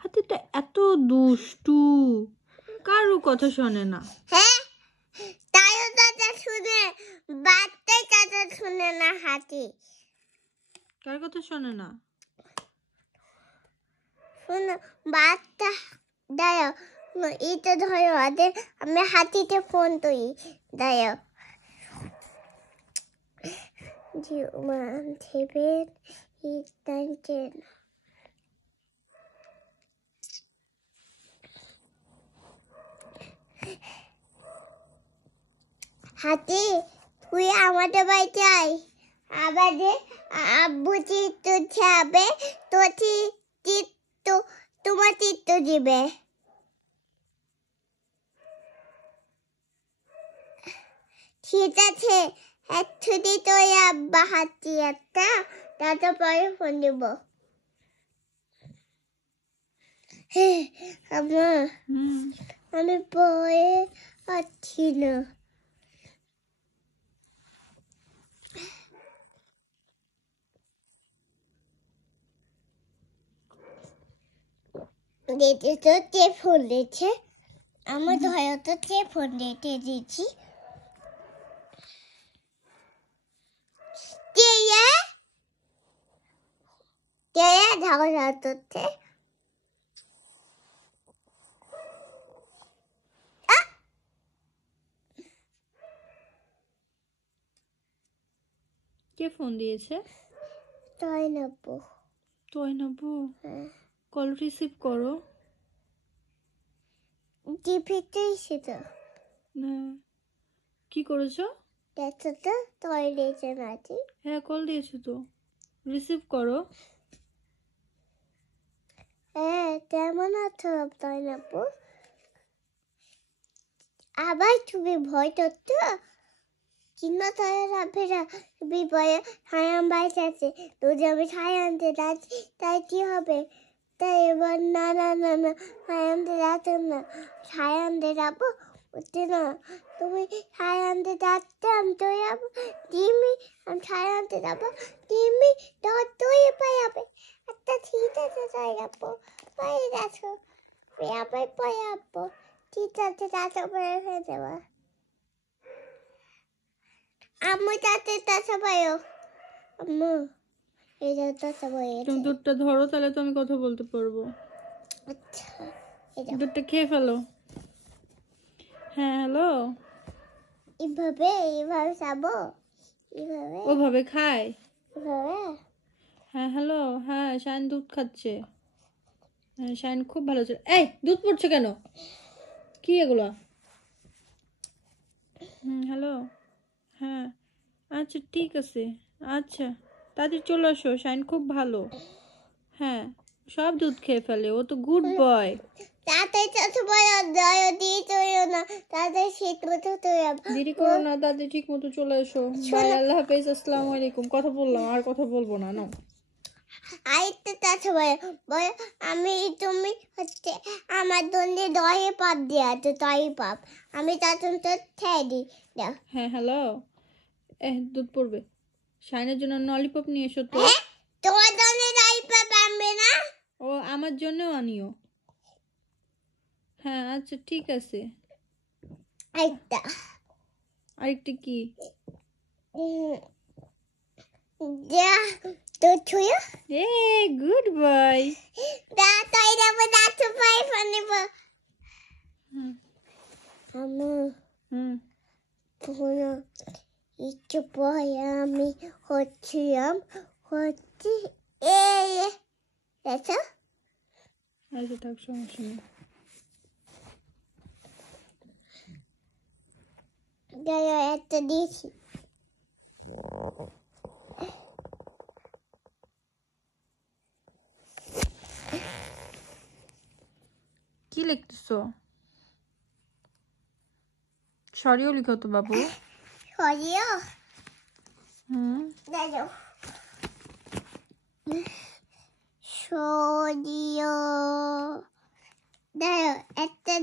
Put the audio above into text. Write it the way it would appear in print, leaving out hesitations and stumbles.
হাতিটা এত দুষ্টু, কারো কথা শোনে না। হ্যাঁ, তারও কথা শুনে, বাচ্চার কথা শুনে না হাতি। কার কথা শোনে না? শোনো, বাচ্চা দাঁড়াও, এটা ধরো হাতে, আমি হাতিতে ফোন করি, দাঁড়াও। 1 7 8 9 10 হাতি, তুই আমাদের বাড়িতে আয়। আমাদের আব্বু চিত্ত যাবে, তো চিত্ত তোমার চিত্ত দিবে। ঠিক আছে, একটুদি তোর আব্বা হাতি একটা, তারপর পরে ফোন দিব। আমি পরে পাচ্ছি না। দিদি তো কে ফোন দিয়েছে? আমার ধরো তো কে ফোন দিতে দিয়েছি? ঝগড়া করছে। কে ফোন দিয়েছে? তয়নাপু। তয়নাপু, কল রিসিভ করো। টিভিতেই তো। না, কি করেছো? দেখো তো, টয়লেটে নাকি? হ্যাঁ, কল দিয়েছো তো, রিসিভ করো। হ্যাঁ, কেমন আছো তয়নাপু? আবার তুমি ভয় করছো? কিংবা তয়নাপুরা বিপদে সায়ান বাড়িতে আছে, যদি আমি সায়ানতে যাচ্ছি তাই কি হবে? তাই এবার না না না না, সায়ানতে যাচ্ছ না, সায়ানতে যাবো বুঝছি না। তুমি সায়ানতে যাচ্ছে, আমি তো যাবো। তুমি আমি সায়ানতে যাবো, তুমি তুই পাবে। আচ্ছা ঠিক আছে, তাই যাবো, পায়ে যাচ্ছ, আবার পরে যাবো। ঠিক আছে, তাতে পরে হয়ে যাবো। আম্মু তাতে তাতে পায়ো, আম্মু এই যে তাতে পায়ো। তুমি দুধটা ধরো, তাহলে তো আমি কথা বলতে পারবো। আচ্ছা, দুধটা খেয়ে ফেলো। হ্যাঁ, হ্যালো। এইভাবে যাবো, এইভাবে ওভাবে খায়? এইভাবে। হ্যাঁ, হ্যালো। হ্যাঁ, শাইন দুধ খাচ্ছে। হ্যাঁ, শাইন খুব ভালো ছিল। এই, দুধ পড়ছে কেন? কি এগুলো? হ্যালো। হ্যাঁ, আচ্ছা ঠিক আছে। আচ্ছা, তাড়াতাড়ি চলে আসো, শাইন খুব ভালো। হ্যাঁ, সব দুধ খেয়ে ফেলে, ও তো গুড বয়। তাতে তাতে পায়ো, দয়া দিয়ে তৈরি না, তাতে শীত মতো তৈরি। দেরি করো না, তাড়াতাড়ি ঠিক মতো চলে এসো। বাই, আল্লাহ হাফেজ, আসসালামু আলাইকুম। কথা বললাম, আর কথা বলবো না। নাও। আইতে তাতে পায়ো, আমি তুমি হচ্ছে আমার দন্দে দয়ে পাপ দিয়ে আছে, দয়ে পাপ। আমি তাতে তো ঠেয়ে দিই। হ্যাঁ, হ্যালো। দুধ পড়বে। শাইনের জন্য ললিপপ নিয়ে এসো তো। তোমার দন্দে দয়ে পাপ আনবে না? ও, আমার জন্যও আনিও। হ্যাঁ, আচ্ছা ঠিক আছে। আরেকটা কি? যা তো ছুঁয়ো। A good boy. দা তাই যাবো, দাঁত পাই ফানিব। আম্মু পুরো একটু পরে আমি হচ্ছি এই দেখো। আচ্ছা থাক, সমস্যা নেই। একটা দিয়েছি। কি লিখতেছো? সরিও লিখো তো বাবু। সরিও? দেখো, সরিও, দেখো একটা